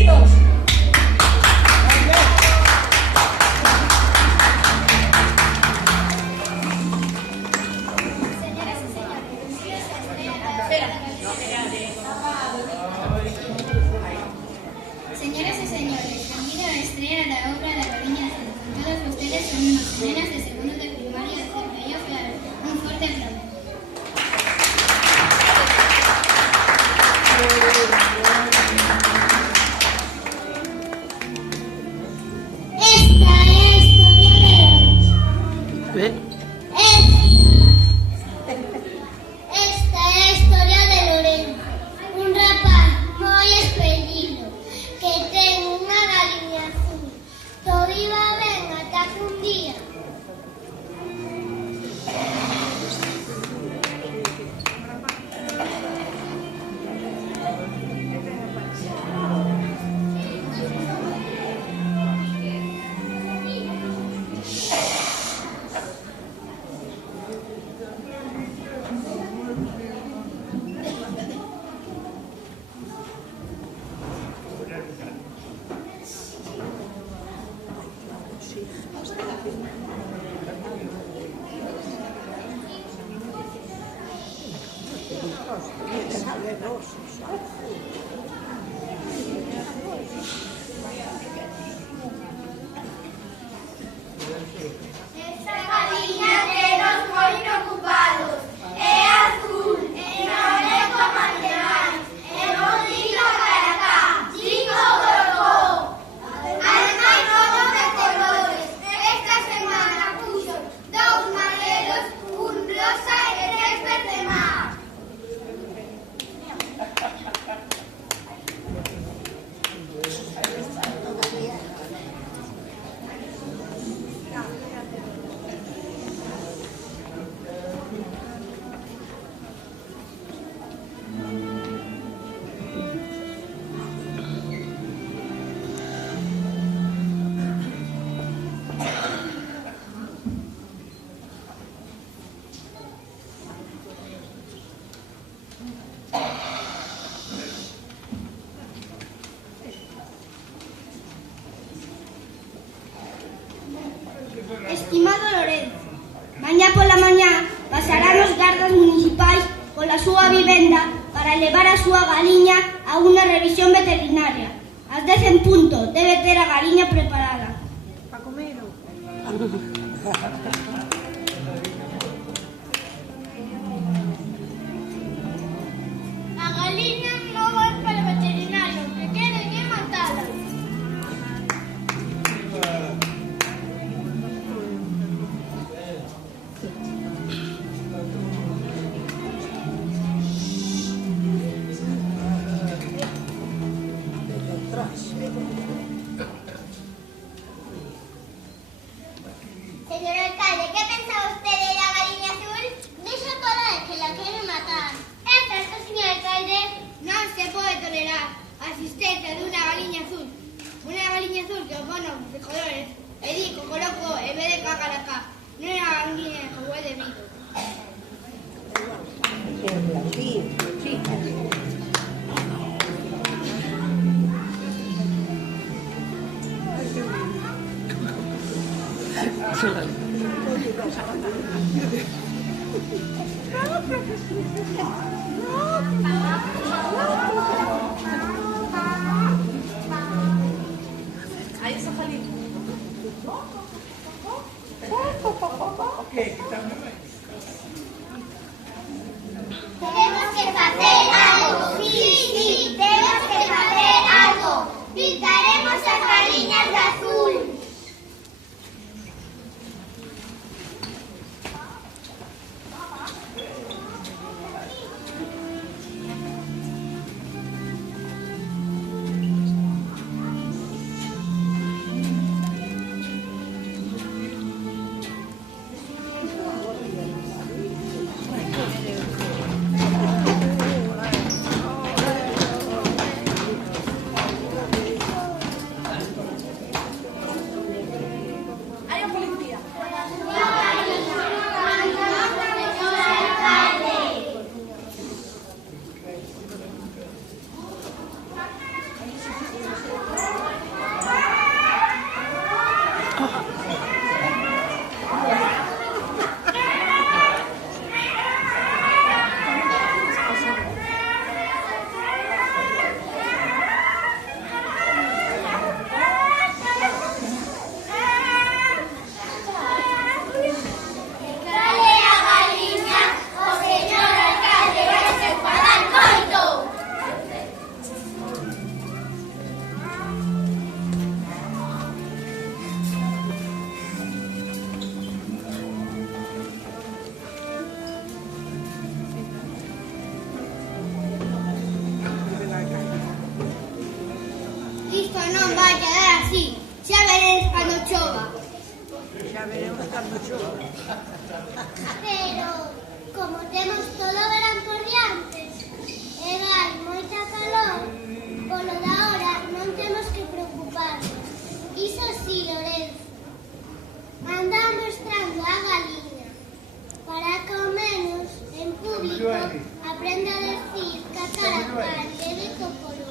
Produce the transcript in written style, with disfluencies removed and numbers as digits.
Bienvenidos. Señoras y señores, bienvenidos a la estrella de la obra de la Galiña Azul. Todos ustedes son unos nenas de segundo de primaria de Cervello, claro. Un fuerte aplauso. Esta es la historia de Lorenzo, un rapaz muy especial que tiene una galiña azul. Todo iba ben ata que un día esta galiña tenos moi preocupados. É azul, e non é como as demais. E non diga caracá, digo gorgó. Ademais todos de colores. Esta semana puxo 2 marelos, un rosa e 3 verde mar. Estimado Lorenzo, mañá pola mañá pasarán os gardas municipais pola súa vivenda para levar a súa galiña a unha revisión veterinaria. Ás 10 en punto debe ter a galiña preparada. A galiña non vai para o veterinario, que queren é matala. Señor alcalde, ¿qué piensa usted de la galiña azul? Dice por ahí que la quieren matar. ¿Es cierto, señor alcalde? Non se pode tolerar a existencia dunha galiña azul. Unha galiña azul que os bonos de colores e di co coloco en vez de cacaracá. Non é unha galiña como é debido. Ahí está saliendo. Ok, quítame. Tenemos que hacer algo. Sí, tenemos que hacer algo. Pintaremos las galiñas de azul. Isto non vai quedar así. Xa veredes cando chova. Xa veremos cando chova. Pero, como temos todo o verán por diante, e vai moita calor, polo da hora non temos que preocuparnos. Iso sí, Lorenzo, anda mostrando a galiña, para que ao menos, en público, aprenda a decir cacaracán e de cocorocó.